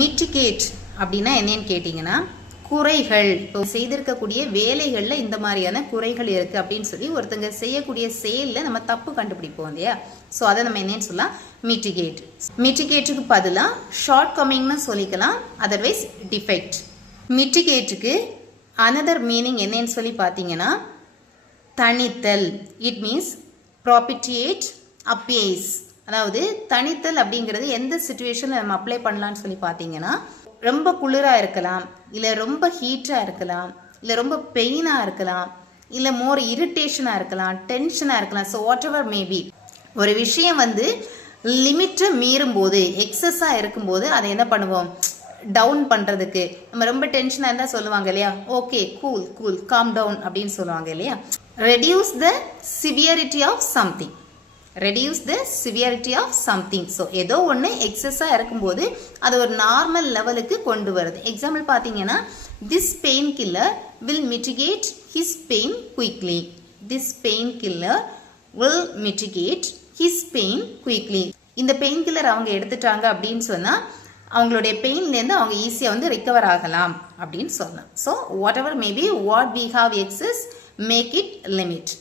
Mitigate அப்படின்னா என்னன்னு கேட்டிங்கன்னா குறைகள். இப்போ செய்திருக்கக்கூடிய வேலைகளில் இந்த மாதிரியான குறைகள் இருக்குது அப்படின்னு சொல்லி ஒருத்தங்க செய்யக்கூடிய செயலில் நம்ம தப்பு கண்டுபிடிப்போம் இல்லையா? ஸோ அதை நம்ம என்னன்னு சொல்லலாம், மிட்டிகேட். மிட்டிகேட்டுக்கு பதிலாக ஷார்ட் கமிங்னு சொல்லிக்கலாம், அதர்வைஸ் டிஃபெக்ட். மிட்டிகேட்டுக்கு அனதர் மீனிங் என்னன்னு சொல்லி பார்த்தீங்கன்னா தணித்தல். It means ப்ராபிட்டியேட் அப்பேஸ். அதாவது தணித்தல் அப்படிங்கிறது எந்த சுச்சுவேஷனில் நம்ம அப்ளை பண்ணலான்னு சொல்லி பார்த்தீங்கன்னா, ரொம்ப குளிராக இருக்கலாம், இல்லை ரொம்ப ஹீட்டாக இருக்கலாம், இல்லை ரொம்ப பெயினாக இருக்கலாம், இல்லை மோர் இரிட்டேஷனாக இருக்கலாம், டென்ஷனாக இருக்கலாம். ஸோ வாட் எவர் மேபி ஒரு விஷயம் லிமிட்டை மீறும் போது, எக்ஸஸாக இருக்கும்போது அதை என்ன பண்ணுவோம், டவுன் பண்ணுறதுக்கு. நம்ம ரொம்ப டென்ஷனாக இருந்தால் சொல்லுவாங்க இல்லையா, okay cool cool calm down அப்படின்னு சொல்லுவாங்க இல்லையா. Reduce the severity of something. Reduce the severity of something. So ஏதோ ஒன்று எக்ஸஸாக இருக்கும்போது அது ஒரு நார்மல் லெவலுக்கு கொண்டு வருது. எக்ஸாம்பிள் பார்த்தீங்கன்னா, this pain killer will mitigate his pain quickly. This pain killer will mitigate his pain quickly. இந்த பெயின் கில்லர் அவங்க எடுத்துட்டாங்க அப்படின்னு சொன்னால் அவங்களுடைய பெயின்லேருந்து அவங்க ஈஸியாக ரிகவர் ஆகலாம் அப்படின்னு சொல்லலாம். So whatever maybe what we have excess make it limit.